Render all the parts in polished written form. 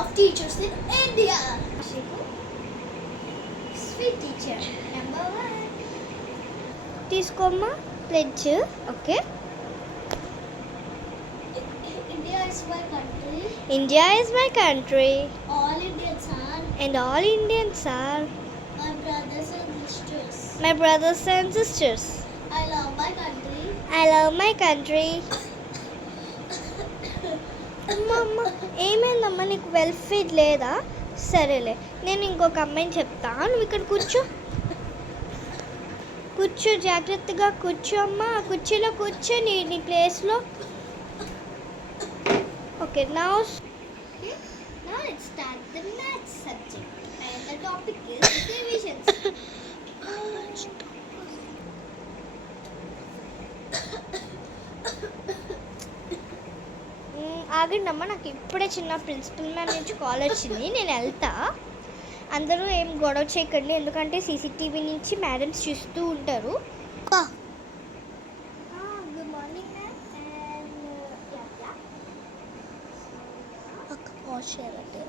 of teachers in India. Sweet teacher number 1. తీసుకోమ్మా pledge. Okay. India is my country. India is my country. All Indians are And all Indians are my brothers and sisters. my brothers and sisters. I love my country. I love my country. అమ్మ ఏమైందమ్మా, నీకు well feed లేదా? సరేలే, నేను ఇంకొక అమ్మాయిని చెప్తా, నువ్వు ఇక్కడ కూర్చో. కూర్చో, జాగ్రత్తగా కూర్చో అమ్మా. ఆ కుర్చీలో కూర్చో, నీ ప్లేస్లో. Okay, Now let's start the maths subject. And the topic is divisions. ఆగండి అమ్మ, నాకు ఇప్పుడే చిన్న ప్రిన్సిపల్ మ్యామ్ నుంచి కాల్ వచ్చింది, నేను వెళ్తా. అందరూ ఏం గొడవ చేయకండి, ఎందుకంటే సీసీటీవీ నుంచి మేడమ్స్ చూస్తూ ఉంటారు. Good morning, ma'am. And అక్క పాజ్ చేయాలంటే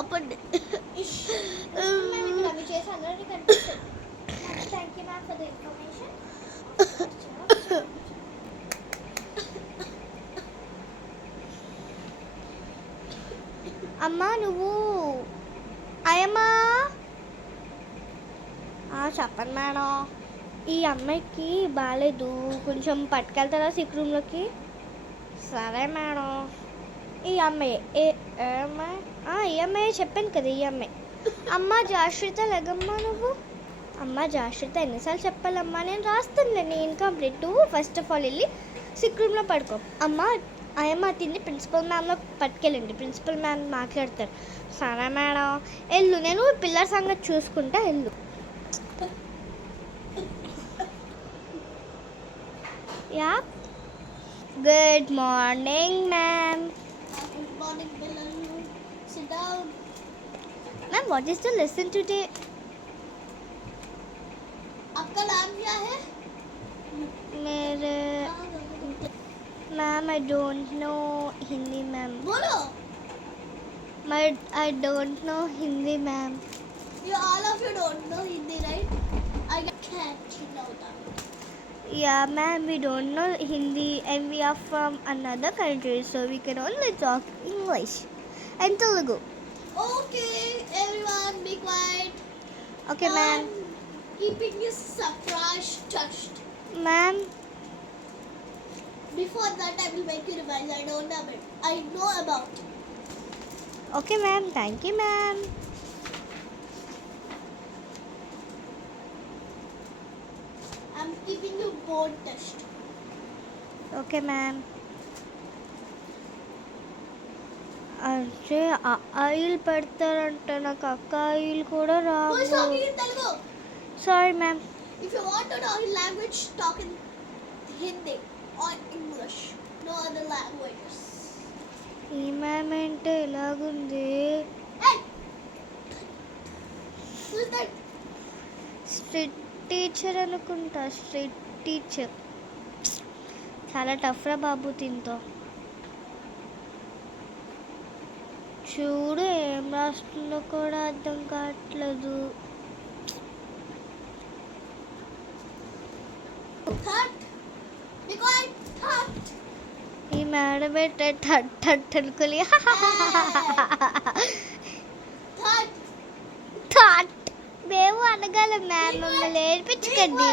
ఆపండి. Thank you, ma'am, for the information. అమ్మా నువ్వు అయ్యమ్మా. చెప్పండి మేడం, ఈ అమ్మాయికి బాగాలేదు, కొంచెం పట్టుకెళ్తారా సిక్ రూమ్లోకి? సరే మేడం. ఈ అమ్మాయి ఈ అమ్మాయి చెప్పాను కదా, ఈ అమ్మాయి. అమ్మ జాశ్రిత లెగమ్మా నువ్వు. అమ్మ జాశ్రిత ఎన్నిసార్లు చెప్పాలమ్మా, నేను రాస్తానులే, నేను ఇన్కంప్లీట్. ఫస్ట్ ఆఫ్ ఆల్ వెళ్ళి సిక్ రూమ్లో పడుకో. అమ్మ అయ్యమ్మ తింది ప్రిన్సిపల్ మ్యామ్లో పట్టుకెళ్ళండి, ప్రిన్సిపల్ మ్యామ్ మాట్లాడతారు. సరే మేడం, వెళ్ళు, నేను పిల్లల సంగతి చూసుకుంటా, వెళ్ళు. Yeah, good morning ma'am. Good morning, Bilal. Sit down. Ma'am what is the lesson today? आपका नाम क्या है? मेरे ma'am I don't know Hindi ma'am. बोलो. I don't know Hindi ma'am. You all of you don't know Hindi, right? I can't know that. Yeah ma'am, we don't know Hindi and we are from another country, so we can only talk English and Telugu. Okay, everyone, be quiet. Okay ma'am. Keeping you surprised touched. Ma'am. Before that, I will make you revise. I don't know it. I know about it. Okay ma'am, thank you ma'am. I'm keeping you board test. Okay ma'am. అరే oil పెడతారంట, నాకు అక్క oil కూడా రావు. Who is talking in Telugu? Sorry ma'am. If you want to know in language, talk in Hindi or English. No other languages. ఈ ma'am అంటే ఎలాగుంది? Hey! Who's that? Strict teacher అనుకుంటా, strict teacher. చాలా tough రా బాబు తింతో. చూడు ఏం రాస్తుందో కూడా అర్థం కావట్లేదు. Third. Be quiet. Third. ఈ మేడం ఏంటే ఠట్ అనుకోలే. Third. థాట్ మేము అనగల మ్యామ్, మమ్మల్ని ఏడిపించకండి.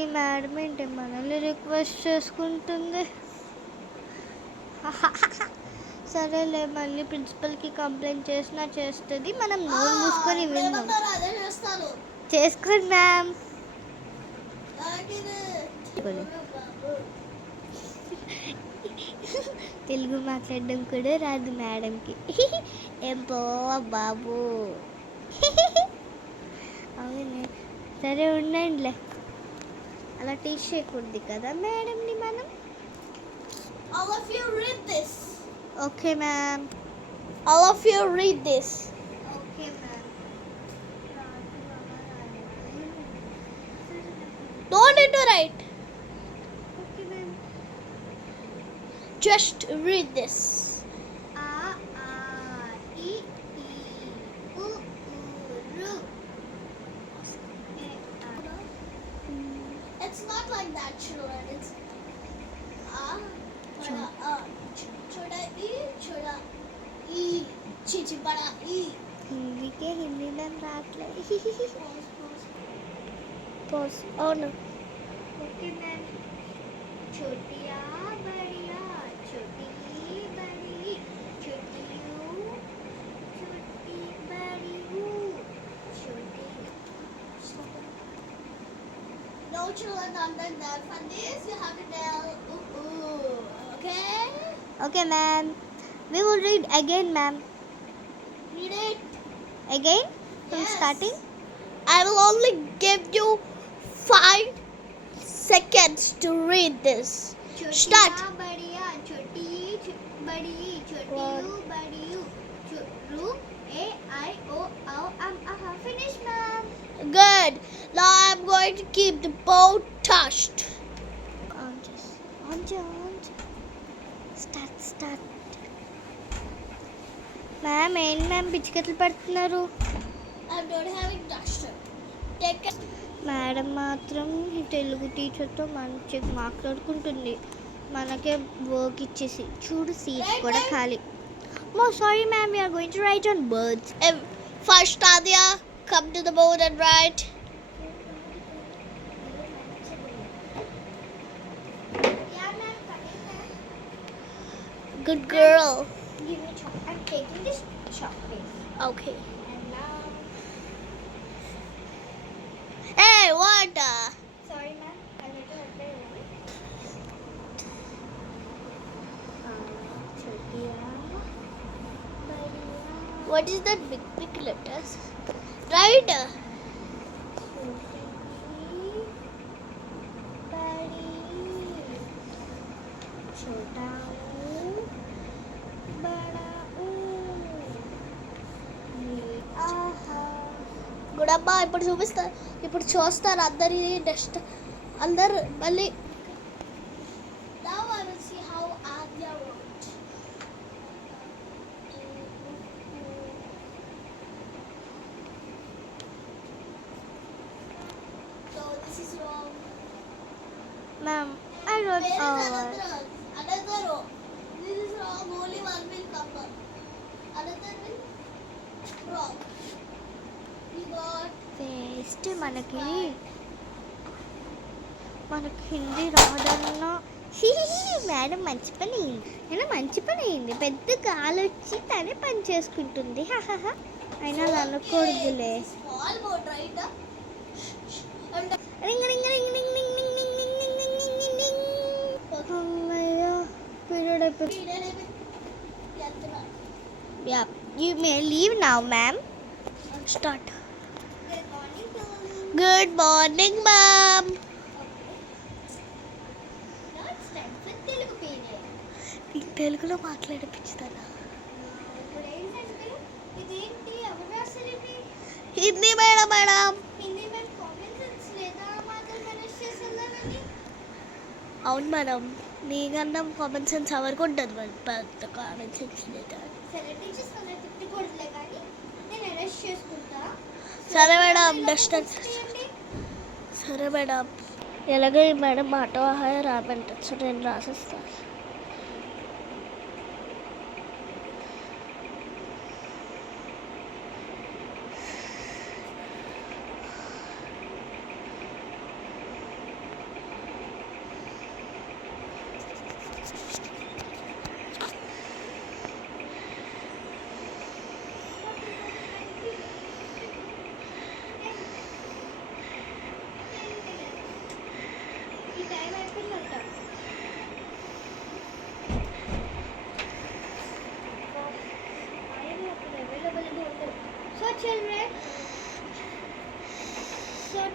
ఈ మేడం ఏంటి మనల్ని రిక్వెస్ట్ చేసుకుంటుంది. సరేలే, మళ్ళీ ప్రిన్సిపల్కి కంప్లైంట్ చేసినా చేస్తుంది, మనం నోరు మూసుకొని విన్నాం. అదే చేస్తాను. చేసుకోండి మ్యామ్. తెలుగు మాట్లాడడం కూడా రాదు మేడంకి. ఏం పోవా బాబు. అవునే సరే ఉండండిలే, అలా టీచ్ చేయకూడదు కదా మేడంని మనం. All of you read this. Okay ma'am. All of you read this. Okay ma'am. Don't need to write. Okay ma'am. Just read this. ఆ ఆ ఇ ఈ ఉ ఊ రు. It's not like that, children. It's choda e chichi bada e. హిందీకే హిందీలో రావట్లేదు. పోస్ అవును. Okay ma'am. छोटिया बढ़िया छोटी बड़ी छोटी बड़ी छोटी. No children under that. For this, you have to tell okay? Okay ma'am. We will read again ma'am. Read it. Again? From Yes. starting? I will only give you 5 seconds to read this. Start. बढ़िया छोटी बड़ी छोटी One. बड़ी रू A I O O finish ma'am. Good. Now I'm going to keep the boat touched. On. Start. Ma'am ఏంటి ma'am పిచ్చికట్లు పడుతున్నారు? I'm not having duster. Take it. Madam మాత్రం ఈ తెలుగు టీచర్తో మంచిగా మాట్లాడుకుంటుంది, మనకే వర్క్ ఇచ్చేసి. చూడు సీట్ కూడా ఖాళీ. మో sorry ma'am, we are going to write on birds. First, Adya, come to the board and write. Good girl. Give me chocolate. I'm taking this chocolate. Okay. And now, Hey, what? sorry ma'am, I need to apply one. What is that big letters? Right? గుడబ్బా ఇప్పుడు చూస్తారు అందరి next అందరు మళ్ళీ. Now I will see how Adya wrote. So this is wrong. Ma'am, I wrote There is all. another row. This is wrong. Only one will come up. Another will wrong. We got waste మనకి Hindi రాదన్నా. Madam మంచి పని అయినా మంచి పని అయింది, పెద్ద గాలి వచ్చి తనే పని చేసుకుంటుంది. అయినా అలా అనకూడదులే. small boat, right? And ring ring ring ring ring ring ring ring ring ring ring ring. అమ్మయ్య, పీరియడ్ అయిపోయింది. Yeah, you may leave now, ma'am. Start. Good morning, ma'am. నీకు తెలుగులో మాట్లాడిపించుతానా? Hindi madam madam. అవును మేడం, నీకన్నా కామన్ సెన్స్ ఎవరికి ఉంటుంది మరి, పెద్ద కామన్ సెన్స్ లేదా? సరే మేడం, నెక్స్ట్ సరే మేడం. ఎలాగో ఈ మేడం ఆటో రామంటారు, సో నేను రాసిస్తాను.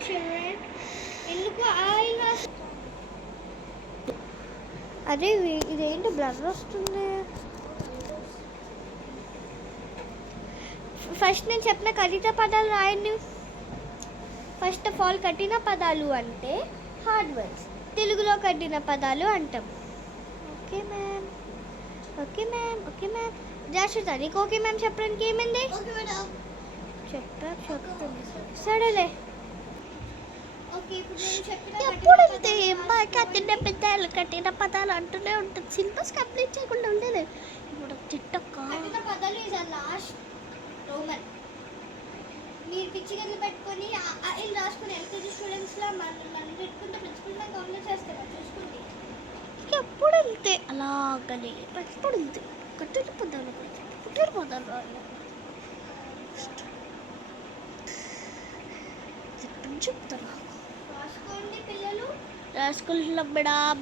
చిల్డ్రన్ ఎందుకు ఆయిల్ రాసి అదే ఇదేంటి బ్లర్ వస్తుంది. ఫస్ట్ నేను చెప్పిన కఠిన పదాలు రాయండి. ఫస్ట్ ఆఫ్ ఆల్ కఠిన పదాలు అంటే హార్డ్ వర్డ్స్, తెలుగులో కఠిన పదాలు అంటాం. Okay ma'am, okay ma'am, okay ma'am. జాషుతా నీకు ఓకే మ్యామ్ చెప్పడానికి ఏమైంది? Okay madam. చెప్తాను సరేలే. ఓకే ఇప్పుడు నేను చెప్పిన ఎప్పుడు వెళ్తే కఠిన పదాలు అంటూనే ఉంటుంది. సిలబస్ కంప్లీట్ చేయకుండా ఉండేది. ఇప్పుడు తిట్టక్క కఠిన పదాలు ఇస్ లాస్ట్ రోమన్. మీరు పిచ్చి గదిలో పెట్టుకొని ఇలా రాసుకుని ఎల్కేజీ స్టూడెంట్స్లో మనం పెట్టుకుంటే ప్రిన్సిపల్ మ్యామ్ గవర్నమెంట్ చేస్తారు చూసుకుంటే. ఎప్పుడు వెళ్తే అలాగని ఎప్పుడు వెళ్తే కఠిన పదాలు రాయాలి. చెప్తాను రాసుకోండి పిల్లలు. రాసుకుంటున్నాం మేడం.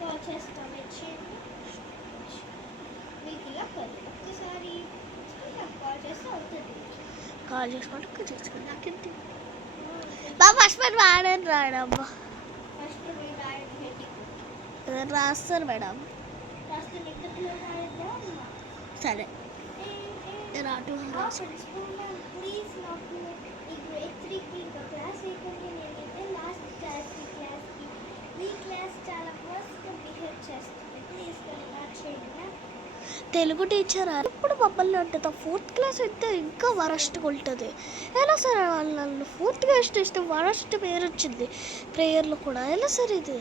కాల్ చేస్తాం ఇచ్చేయండి. మీకు ఇలా ఒక్కసారి కాల్ చేస్తే అవుతుంది. కాల్ చేసుకోండి నాకేంటి బాబా ఫస్ట్ మీరు వాడాను రాడమ్మా. ఫస్ట్ మీరు రాయండి. రాస్తారు మేడం. రాస్తే నిక్కట్లో రాయద్దా? సరే రాటు ప్లీజ్ నాకు ఈ గ్రేడ్ 3కి ఇంకా క్లాస్ అయిపోయింది. నేనైతే లాస్ట్ క్లాస్కి ఈ క్లాస్ చాలా మస్తు బిహేవ్ చేస్తుంది. ప్లీజ్ స్టార్ట్ చేయండి. తెలుగు టీచర్ ఇప్పుడు మమ్మల్ని ఉంటుంది. 4th క్లాస్ అయితే ఇంకా వరస్ట్గా ఉంటుంది. ఎలా సార్ వాళ్ళు 4th క్లాస్ ఇస్తే వరస్ట్ పేరు వచ్చింది ప్రేయర్లో కూడా. ఎలా సార్ ఇది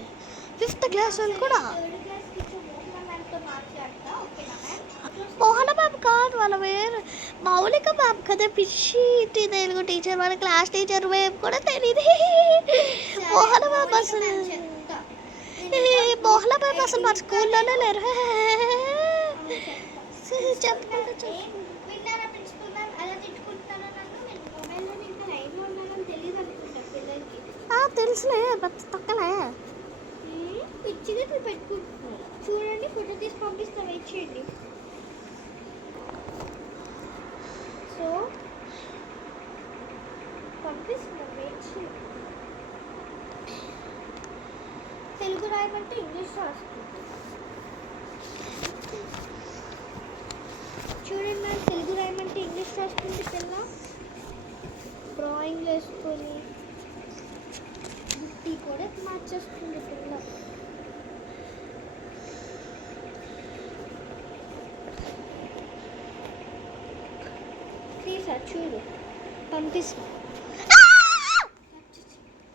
5th క్లాస్ వాళ్ళు కూడా మోహన మ్యామ్ కాదు, వాళ్ళ వేరు మౌలిక మ్యామ్ కదా. పిచ్చి తెలుగు టీచర్ వాళ్ళ క్లాస్ టీచర్ మేము కూడా తెలియదు. మోహన మ్యామ్ అసలు మోహన మ్యామ్ అసలు మన స్కూల్లోనే లేరు. చెప్పుకుంటూ విన్నారా ప్రిన్సిపల్ మ్యామ్ అలా తిట్టుకుంటున్నాను నన్ను. నేను మొబైల్లో ఇంకా లైన్లో ఉన్నానని తెలియదు అనుకుంటా పిల్లలకి. తెలుసులే తక్కలే పిచ్చిగా పెట్టుకుంటున్నాను. చూడండి ఫోటో తీసి పంపిస్తా, వెయిట్ చేయండి. సో పంపిస్తున్నా, వెయిట్ చేయండి. తెలుగు రాయమంటే ఇంగ్లీష్ రాసుకుంటాం. చూడండి మ్యామ్, తెలుగు రాయమంటే ఇంగ్లీష్ రాసుకుంటే పిల్ల డ్రాయింగ్ వేసుకొని బుట్టి కూడా మార్చేస్తుంది పిల్ల. తీసా చూడు, పంపిస్తా.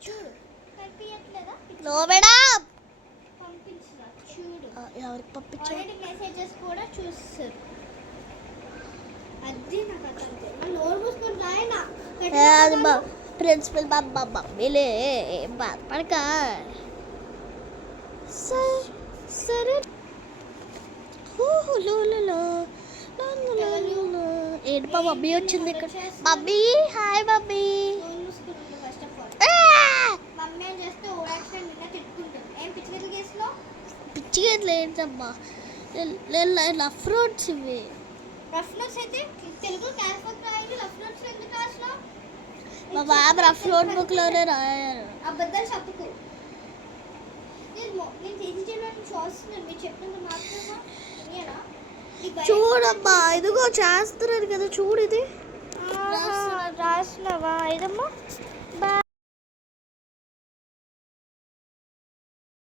చూడు పంపించట్లేదా? No madam. పంపించరా చూడు. ఎవరికి పంపించారు? ఆల్రెడీ మెసేజెస్ కూడా చూస్తారు. అది నాకు అర్థం. నోరు మూసుకొని రాయనా. అది మా ప్రిన్సిపల్ బాబా మమ్మీలే బాధపడక. సరే ఏంటి మా మమ్మీ వచ్చింది ఇక్కడ. Mummy hi mummy. నోరు మూసుకొని ఫస్ట్ ఆఫ్ ఆల్ మమ్మీ ఏం చేస్తే ఓడాక్షన్ నిన్న తిట్టుకుంటాను. ఏం పిచ్చిగట్ల కేసులో పిచ్చిగా లేదమ్మా. రఫ్ రోడ్స్ ఇవి. రఫ్ నోట్స్ అయితే తెలుగు క్లాస్ వర్క్ రాయండి. రఫ్ నోట్స్ ఎందుకు రాసినా? మా బాబు రఫ్ నోట్ బుక్లోనే రాయారు. అబద్ధాలు చెప్పకు. నేను తీసి చేయడానికి చూస్తున్నాను. మీరు చెప్పినంత మాత్రమా వినేనా? చూడమ్మా ఇదిగో చేస్తున్నారు కదా, చూడు ఇది రాసినవా ఇదమ్మా.